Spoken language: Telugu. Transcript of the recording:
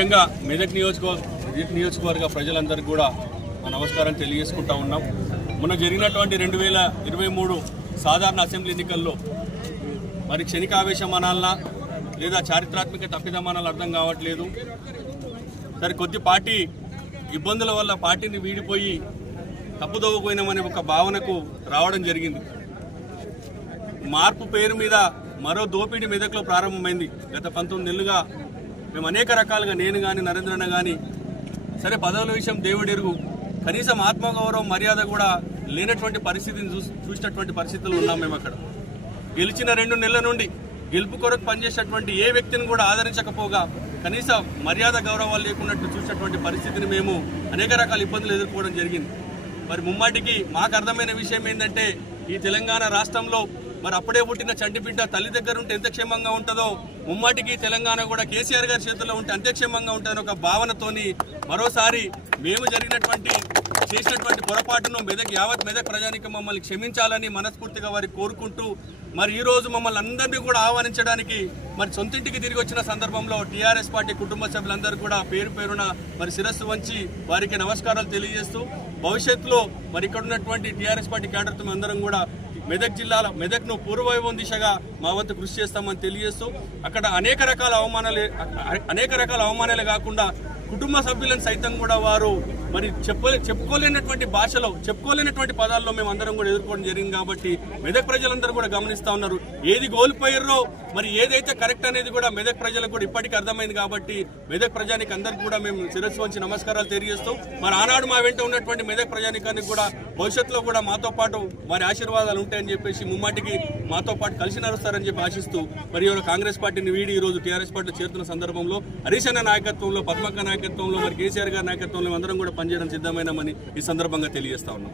ముఖ్యంగా మెదక్ నియోజకవర్గ ప్రజలందరికీ కూడా నమస్కారం తెలియజేసుకుంటా ఉన్నాం. మొన్న జరిగినటువంటి 2023 సాధారణ అసెంబ్లీ ఎన్నికల్లో మరి క్షణికావేశం అనాలనా లేదా చారిత్రాత్మక తప్పిదమానాలు అర్థం కావట్లేదు. సరే కొద్ది పార్టీ ఇబ్బందుల వల్ల పార్టీని వీడిపోయి తప్పుదోవపోయినామనే ఒక భావనకు రావడం జరిగింది. మార్పు పేరు మీద మరో దోపిడీ మెదక్లో ప్రారంభమైంది. గత 19 నెలలుగా మేము అనేక రకాలుగా, నేను కానీ నరేంద్రన్న కానీ, సరే పదవుల విషయం దేవుడెరుగు, కనీసం ఆత్మగౌరవం మర్యాద కూడా లేనటువంటి పరిస్థితిని చూసినటువంటి పరిస్థితులు ఉన్నాం. మేము అక్కడ గెలిచిన 2 నెలల నుండి గెలుపు కొరకు పనిచేసేటువంటి ఏ వ్యక్తిని కూడా ఆదరించకపోగా కనీస మర్యాద గౌరవాలు లేకున్నట్టు చూసినటువంటి పరిస్థితిని మేము అనేక రకాల ఇబ్బందులు ఎదుర్కోవడం జరిగింది. మరి ముమ్మాటికి మాకు అర్థమైన విషయం ఏంటంటే, ఈ తెలంగాణ రాష్ట్రంలో మరి అప్పుడే పుట్టిన చంటి బిడ్డ తల్లి దగ్గర ఉంటే ఎంత క్షేమంగా ఉంటుందో, ముమ్మాటికి తెలంగాణ కూడా కేసీఆర్ గారి చేతుల్లో ఉంటే అంతే క్షేమంగా ఉంటుందని ఒక భావనతోని మరోసారి మేము చేసినటువంటి పొరపాటును యావత్ మెదక్ ప్రజానికి మమ్మల్ని క్షమించాలని మనస్ఫూర్తిగా వారికి కోరుకుంటూ, మరి ఈ రోజు మమ్మల్ని అందరినీ కూడా ఆహ్వానించడానికి మరి సొంతింటికి తిరిగి వచ్చిన సందర్భంలో టీఆర్ఎస్ పార్టీ కుటుంబ సభ్యులందరూ కూడా పేరు పేరున మరి శిరస్సు వంచి వారికి నమస్కారాలు తెలియజేస్తూ, భవిష్యత్తులో మరి ఇక్కడ ఉన్నటువంటి టీఆర్ఎస్ పార్టీ క్యాడర్తో అందరం కూడా మెదక్ను పూర్వవైభవం దిశగా మా వంతు కృషి చేస్తామని తెలియజేస్తూ, అక్కడ అనేక రకాల అవమానాలే కాకుండా కుటుంబ సభ్యులను సైతం కూడా వారు మరి చెప్పుకోలేనటువంటి భాషలో, చెప్పుకోలేనటువంటి పదాల్లో మేము అందరం కూడా ఎదుర్కోవడం జరిగింది. కాబట్టి మెదక్ ప్రజలందరూ కూడా గమనిస్తూ ఉన్నారు. ఏది కోల్పోయారో మరి ఏదైతే కరెక్ట్ అనేది కూడా మెదక్ ప్రజలకు కూడా ఇప్పటికీ అర్థమైంది. కాబట్టి మెదక్ ప్రజానికి అందరికీ కూడా మేము శిరస్సు వంచి నమస్కారాలు తెలియజేస్తూ, మరి ఆనాడు మా వెంట ఉన్నటువంటి మెదక్ ప్రజానికానికి కూడా భవిష్యత్తులో కూడా మాతో పాటు వారి ఆశీర్వాదాలు ఉంటాయని చెప్పేసి ముమ్మాటికి మాతో పాటు కలిసి నడుస్తారని చెప్పి ఆశిస్తూ, మరి ఎవరు కాంగ్రెస్ పార్టీని వీడి ఈ రోజు టీఆర్ఎస్ పార్టీ చేరుతున్న సందర్భంలో హరీష్ అన్న నాయకత్వంలో, పద్మక్క నాయకత్వంలో, మరి కేసీఆర్ గారి నాయకత్వంలో అందరం కూడా పనిచేయడం సిద్ధమైనామని ఈ సందర్భంగా తెలియజేస్తా ఉన్నాం.